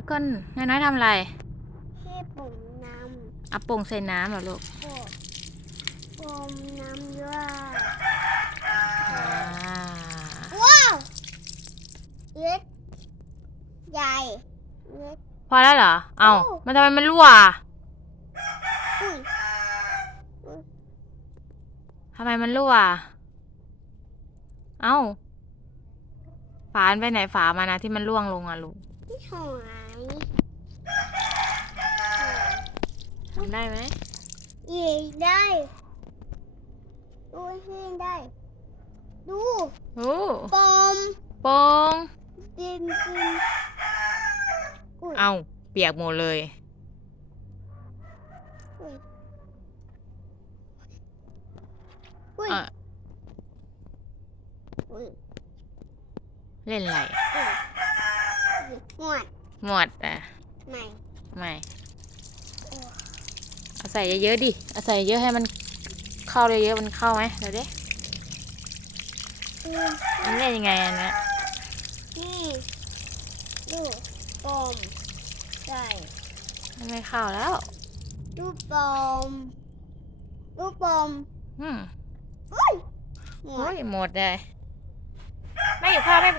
แล้วก็น้อยๆทำอะไรให้ปุ่มน้เอาโป่งใส่น้ำเหรอลูกำปุ่มปุ่มน้ำด้วยอ่าว้าวเล็กใหญ่เล็ก พอแล้วเหรอ เอาโอ้ มันทำไมมันรั่วอะอุ้ยทำไมมันรั่วอะเอ้าฝามันไปไหนฝามานะที่มันร่วงลงอะลูกที่ หอยทำได้ไหมอีกได้ดูให้ได้ ดูโอ้ปอมโป่งกินกินอุ้ยเอาเปียกหมดเลย อุ้ยอุ้ยอะ อุ้ย เล่นอะไร อุ้ย หมดหมดอะใหม่ไม่โอ้เอาใส่เยอะๆดิเอาใส่เยอะให้มันเข้าเยอะๆมันเข้าไหมเดี๋ยวดิอืมมันเล่นยังไงอันเนี้ยนี่ดูปอมใส่มันไม่เข้าแล้วดูปอมดูปอมอืมอุ้ยหมโอ้ด ยหมดเลยไม่อยู่ข้าวไม่